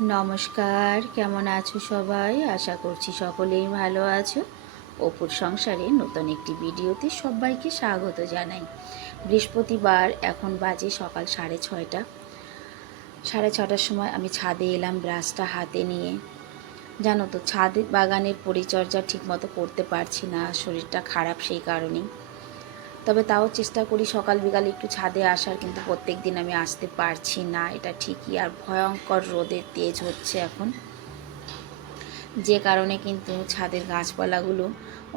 নমস্কার, কেমন আছো সবাই? আশা করছি সকলেই ভালো আছো। অপুর সংসারে নতুন একটি ভিডিওতে সবাইকে স্বাগত জানাই। বৃহস্পতিবার, এখন বাজে সকাল 6:30। 6:30টার সময় আমি ছাদে এলাম ব্রাশটা হাতে নিয়ে। জানো তো, ছাদ বাগানের পরিচর্যা ঠিকমতো করতে পারছি না, শরীরটা খারাপ সেই কারণেই। তবে তাও চেষ্টা করি সকাল বিকাল একটু ছাদে আসার, কিন্তু প্রত্যেক দিন আমি আসতে পারছি না, এটা ঠিকই। আর ভয়ঙ্কর রোদের তেজ হচ্ছে এখন, যে কারণে কিন্তু ছাদের গাছপালাগুলো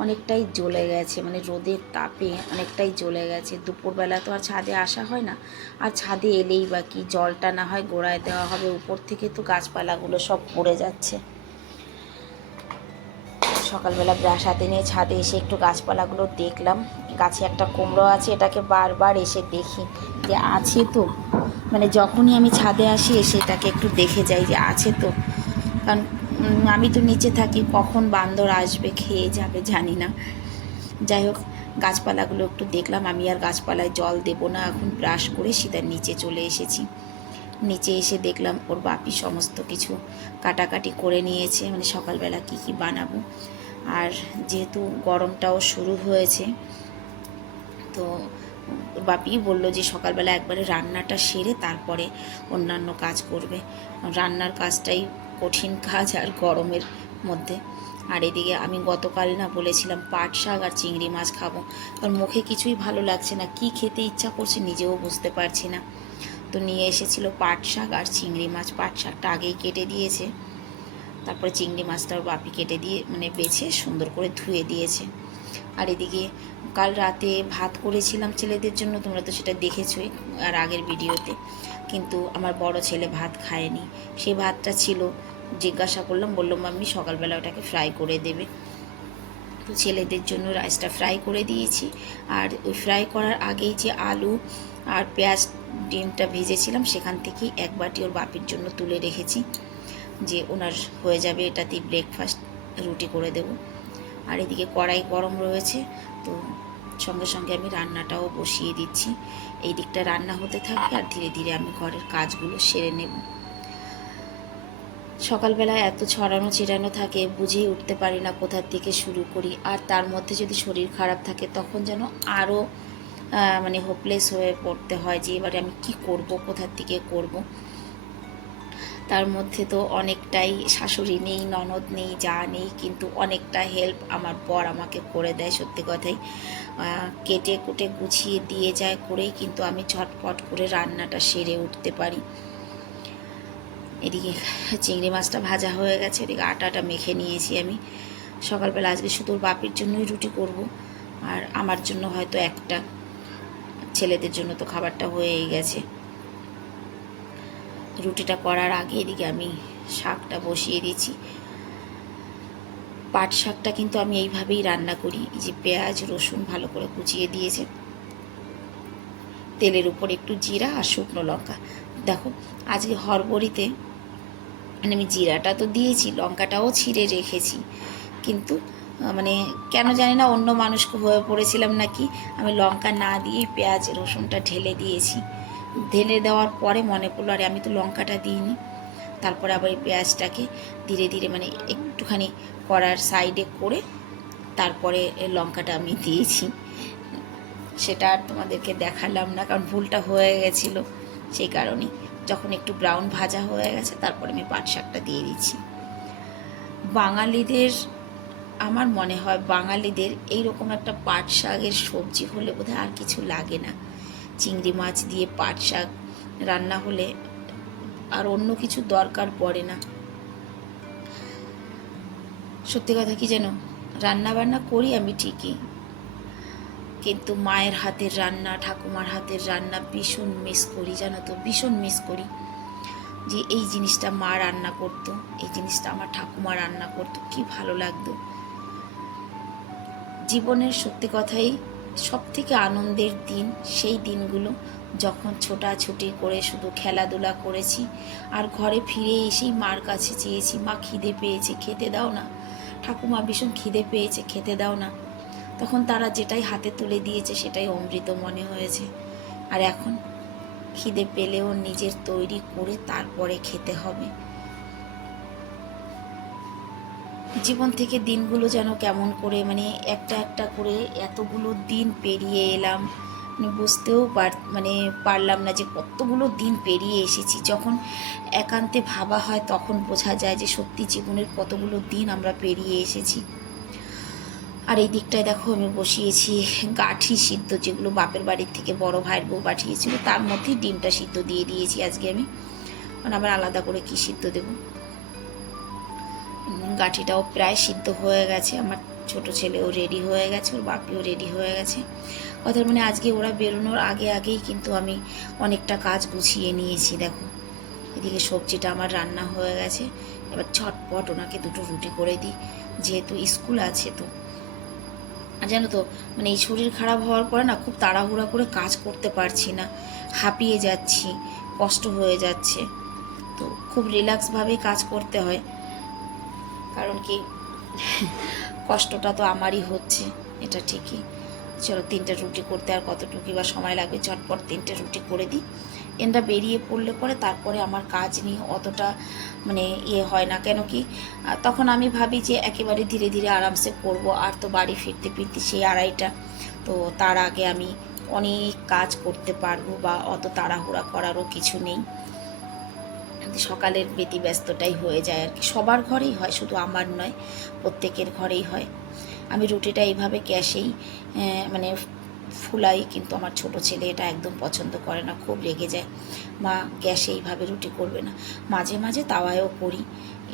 অনেকটাই জ্বলে গেছে, মানে রোদের তাপে অনেকটাই জ্বলে গেছে। দুপুরবেলা তো আর ছাদে আসা হয় না, আর ছাদে এলেই বা কি, জলটা না হয় গোড়ায় দেওয়া হবে, উপর থেকে তো গাছপালাগুলো সব পড়ে যাচ্ছে। সকালবেলা ব্রাশ হাতে নিয়ে ছাদে এসে একটু গাছপালাগুলো দেখলাম। গাছে একটা কুমড়ো আছে, এটাকে বারবার এসে দেখি যে আছে তো, মানে যখনই আমি ছাদে আসি এসে এটাকে একটু দেখে যাই যে আছে তো। কারণ আমি তো নিচে থাকি, কখন বান্দর আসবে খেয়ে যাবে জানি না। যাই হোক, গাছপালাগুলো একটু দেখলাম। আমি আর গাছপালায় জল দেবো না, এখন ব্রাশ করে সিধা নিচে চলে এসেছি। নিচে এসে দেখলাম ওর বাপি সমস্ত কিছু কাটাকাটি করে নিয়েছে, মানে সকালবেলা কি কি বানাবো। আর যেহেতু গরমটাও শুরু হয়েছে, তো ওর বাপি বললো যে সকালবেলা একবারে রান্নাটা সেরে তারপরে অন্যান্য কাজ করবে। রান্নার কাজটাই কঠিন কাজ আর গরমের মধ্যে। আর এদিকে আমি গতকাল না বলেছিলাম পাট শাক আর চিংড়ি মাছ খাবো, কারণ মুখে কিছুই ভালো লাগছে না, কি খেতে ইচ্ছা করছে নিজেও বুঝতে পারছি না। তো নিয়ে এসেছিল পাট শাক আর চিংড়ি মাছ। পাট শাকটা আগেই কেটে দিয়েছে, তারপরে চিংড়ি মাছটাও বাপি কেটে দিয়ে, মানে বেছে সুন্দর করে ধুয়ে দিয়েছে। আর এদিকে কাল রাতে ভাত করেছিলাম ছেলেদের জন্য, তোমরা তো সেটা দেখেছোই আর আগের ভিডিওতে। কিন্তু আমার বড় ছেলে ভাত খায়নি, সেই ভাতটা ছিল। জিজ্ঞাসা করলাম, বললাম মাম্মি সকালবেলা ওটাকে ফ্রাই করে দেবে। তো ছেলেদের জন্য রাইসটা ফ্রাই করে দিয়েছি। আর ওই ফ্রাই করার আগেই যে আলু আর পেঁয়াজ ডিমটা ভেজেছিলাম, সেখান থেকেই এক বাটি ওর বাপির জন্য তুলে রেখেছি, যে ওনার হয়ে যাবে এটাতেই ব্রেকফাস্ট, রুটি করে দেব। আর এদিকে কড়াই গরম রয়েছে, তো সঙ্গে সঙ্গে আমি রান্নাটাও বসিয়ে দিচ্ছি। এই দিকটা রান্না হতে থাকবে আর ধীরে ধীরে আমি ঘরের কাজগুলো সেরে নেব। সকালবেলা এত ছড়ানো ছিটানো থাকে, বুঝেই উঠতে পারি না কোথার থেকে শুরু করি। আর তার মধ্যে যদি শরীর খারাপ থাকে তখন যেন আরও মানে হোপলেস হয়ে পড়তে হয় যে এবারে আমি কি করব, কোথার থেকে করব। তার মধ্যে তো অনেকটাই, শাশুড়ি নেই, ননদ নেই, যা নেই, কিন্তু অনেকটা হেল্প আমার বর আমাকে করে দেয়। সত্যি কথাই, কেটে কুটে গুছিয়ে দিয়ে যায় করেই কিন্তু আমি ঝটপট করে রান্নাটা সেরে উঠতে পারি। এদিকে চিংড়ি মাছটা ভাজা হয়ে গেছে, এদিকে আটাটা মেখে নিয়েছি আমি। সকালবেলা আজকে শুধু বাপির জন্যই রুটি করব, আর আমার জন্য হয়তো একটা, ছেলেদের জন্য তো খাবারটা হয়েই গেছে। রুটিটা করার আগে এদিকে আমি শাকটা বসিয়ে দিয়েছি। পাট শাকটা কিন্তু আমি এইভাবেই রান্না করি, এই যে পেঁয়াজ রসুন ভালো করে কুচিয়ে দিয়েছে, তেলের উপর একটু জিরা আর শুকনো লঙ্কা। দেখো আজকে হরবড়িতে মানে আমি জিরাটা তো দিয়েছি, লঙ্কাটাও ছিঁড়ে রেখেছি, কিন্তু মানে কেন জানি না অন্য মানুষকে হয়ে পড়েছিলাম নাকি, আমি লঙ্কা না দিয়েই পেঁয়াজ রসুনটা ঢেলে দিয়েছি। ঢেলে দেওয়ার পরে মনে পড়লো আরে আমি তো লঙ্কাটা দিইনি। তারপরে আবার এই পেঁয়াজটাকে ধীরে ধীরে মানে একটুখানি কড়ার সাইডে করে তারপরে লঙ্কাটা আমি দিয়েছি। সেটা আর তোমাদেরকে দেখালাম না, কারণ ভুলটা হয়ে গেছিলো, সেই কারণেই। যখন একটু ব্রাউন ভাজা হয়ে গেছে তারপরে আমি পাট শাকটা দিয়ে দিচ্ছি। বাঙালিদের, আমার মনে হয় বাঙালিদের এইরকম একটা পাট শাকের সবজি হলে বোধহয় আর কিছু লাগে না। চিংড়ি মাছ দিয়ে পাট শাক রান্না হলে আর অন্য কিছু দরকার পড়ে না। সত্যি কথা কি যেন, রান্না বান্না করি আমি ঠিকই, কিন্তু মায়ের হাতের রান্না, ঠাকুমার হাতের রান্না ভীষণ মিস করি, জানো তো, ভীষণ মিস করি। যে এই জিনিসটা মা রান্না করতো, এই জিনিসটা আমার ঠাকুমা রান্না করতো, কি ভালো লাগতো। জীবনের সত্যি কথাই সবথেকে আনন্দের দিন সেই দিনগুলো, যখন ছোটাছুটি করে শুধু খেলাধুলা করেছি আর ঘরে ফিরে এসেই মার কাছে চেয়েছি, মা খিদে পেয়েছে খেতে দাও না, ঠাকুমা ভীষণ খিদে পেয়েছে খেতে দাও না। তখন তারা যেটাই হাতে তুলে দিয়েছে সেটাই অমৃত মনে হয়েছে। আর এখন খিদে পেলেও নিজের তৈরি করে তারপরে খেতে হবে, জীবন থেকে দিনগুলো যেন কেমন করে মানে একটা একটা করে এতগুলো দিন পেরিয়ে এলাম, মানে বুঝতেও পারলাম না যে কতগুলো দিন পেরিয়ে এসেছি। যখন একান্তে ভাবা হয় তখন বোঝা যায় যে সত্যি জীবনের কতগুলো দিন আমরা পেরিয়ে এসেছি। আর এই দিকটায় দেখো আমি বসিয়েছি গাঠি সিদ্ধ, যেগুলো বাপের বাড়ির থেকে বড় ভাইয়ের বউ পাঠিয়েছিল, তার মধ্যেই ডিমটা সিদ্ধ দিয়ে দিয়েছি আজকে আমি, কারণ আবার আলাদা করে কি সিদ্ধ দেবো। গাঠিটাও প্রায় সিদ্ধ হয়ে গেছে, আমার ছোট ছেলেও রেডি হয়ে গেছে, ওর বাপিও রেডি হয়ে গেছে। কথা মানে আজকে ওরা বেরোনোর আগে আগেই কিন্তু আমি অনেকটা কাজ গুছিয়ে নিয়েছি। দেখো এদিকে সবজিটা আমার রান্না হয়ে গেছে, এবার ঝটপট ওনাকে দুটো রুটি করে দিই, যেহেতু স্কুল আছে। তো আর জানো তো মানে এই শরীর খারাপ হওয়ার পরে না খুব তাড়াহুড়া করে কাজ করতে পারছি না, হাঁপিয়ে যাচ্ছি, কষ্ট হয়ে যাচ্ছে। তো খুব রিল্যাক্সভাবে কাজ করতে হয়, কারণ কি কষ্টটা তো আমারই হচ্ছে, এটা ঠিকই। চলো 3টে রুটি করতে আর কতটুকু বা সময় লাগবে, চটপট 3টে রুটি করে দিই। এনরা বেরিয়ে পড়লে পরে তারপরে আমার কাজ নিয়ে অতটা মানে হয় না, কেন কি তখন আমি ভাবি যে একেবারে ধীরে ধীরে আরামসে করব, আর তো বাড়ি ফিরতে ফিরতে সেই 2:30টা, তো তার আগে আমি অনেক কাজ করতে পারবো বা অত তাড়াহুড়া করারও কিছু নেই। সকালের ব্যতিব্যস্তটাই হয়ে যায় আর কি, সবার ঘরেই হয়, শুধু আমার নয়, প্রত্যেকের ঘরেই হয়। আমি রুটিটা এইভাবে গ্যাসেই মানে ফুলাই, কিন্তু আমার ছোট ছেলে এটা একদম পছন্দ করে না, খুব রেগে যায়, মা গ্যাসে এইভাবে রুটি করবে না। মাঝে মাঝে তাওয়ায়ও করি,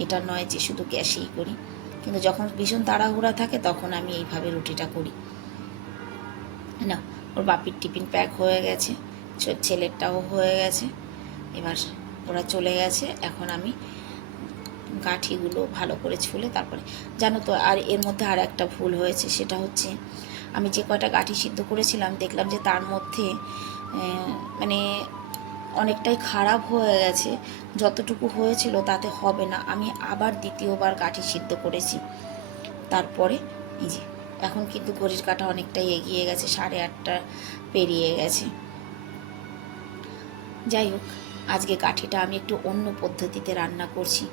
এটা নয় যে শুধু গ্যাসেই করি, কিন্তু যখন ভীষণ তাড়াহুড়া থাকে তখন আমি এইভাবে রুটিটা করি না। ওর বাপির টিফিন প্যাক হয়ে গেছে, ছেলেরটাও হয়ে গেছে, এবার ওরা চলে গেছে। এখন আমি গাঠিগুলো ভালো করে ছুলে তারপরে, জানো তো আর এর মধ্যে আর একটা ভুল হয়েছে, সেটা হচ্ছে আমি যে কয়টা গাঠি সিদ্ধ করেছিলাম দেখলাম যে তার মধ্যে মানে অনেকটাই খারাপ হয়ে গেছে, যতটুকু হয়েছিল তাতে হবে না। আমি আবার দ্বিতীয়বার গাঠি সিদ্ধ করেছি, তারপরে এই যে এখন কিন্তু ঘড়ির কাঁটা অনেকটাই এগিয়ে গেছে, 8:30 পেরিয়ে গেছে। যাই হোক, আজকে গাঠিটা আমি একটু অন্য পদ্ধতিতে রান্না করছি।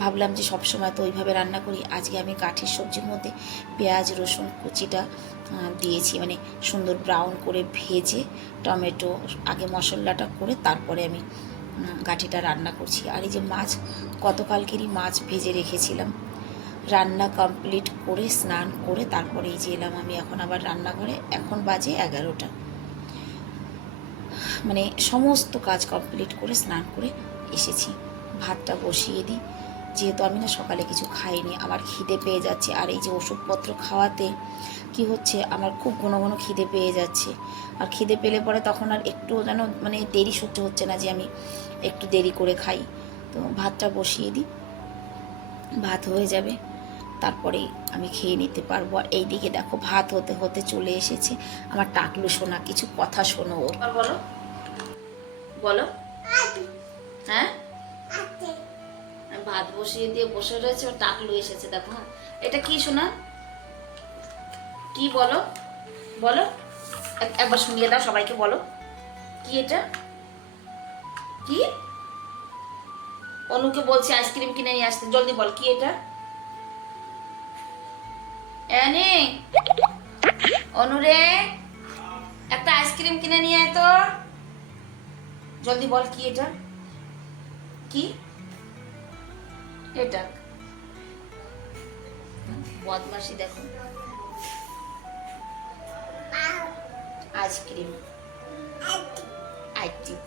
ভাবলাম যে সবসময় তো ওইভাবে রান্না করি, আজকে আমি গাঠির সবজির মধ্যে পেঁয়াজ রসুন কুচিটা দিয়েছি, মানে সুন্দর ব্রাউন করে ভেজে টমেটো আগে মশলাটা করে তারপরে আমি গাঠিটা রান্না করছি। আর এই যে মাছ, গতকালকেরই মাছ ভেজে রেখেছিলাম, রান্না কমপ্লিট করে স্নান করে তারপরে এই যে এলাম আমি এখন আবার রান্নাঘরে। এখন বাজে 11টা, মানে সমস্ত কাজ কমপ্লিট করে স্নান করে এসেছি। ভাতটা বসিয়ে দিই, যেহেতু আমি না সকালে কিছু খাইনি, আমার খিদে পেয়ে যাচ্ছে। আর এই যে ওষুধপত্র খাওয়াতে কি হচ্ছে, আমার খুব ঘন ঘন খিদে পেয়ে যাচ্ছে। আর খিদে পেলে পরে তখন আর একটু যেন মানে দেরি সহ্য হচ্ছে না যে আমি একটু দেরি করে খাই। তো ভাতটা বসিয়ে দিই, ভাত হয়ে যাবে, তারপরে আমি খেয়ে নিতে পারবো। আর এইদিকে দেখো ভাত হতে হতে চলে এসেছে আমার টাকলু সোনা, কিছু কথা শোনো ওর। বলো বলো। হ্যাঁ ভাত বসিয়ে দিয়ে বসে রয়েছে, ওর টাকলু এসেছে দেখো। হ্যাঁ এটা কি শোনা, কি বলো বলো, একবার শুনিয়ে দাও সবাইকে, বলো কি এটা, কি? অনুকে বলছি আইসক্রিম কিনে নিয়ে আসতে, জলদি বল কি এটা। এনে অনুরে একটা আইসক্রিম কিনে নিয়ে আয় তো, জলদি বল কি এটা, কি এটা? বদমাশি দেখো, আইসক্রিম আইসক্রিম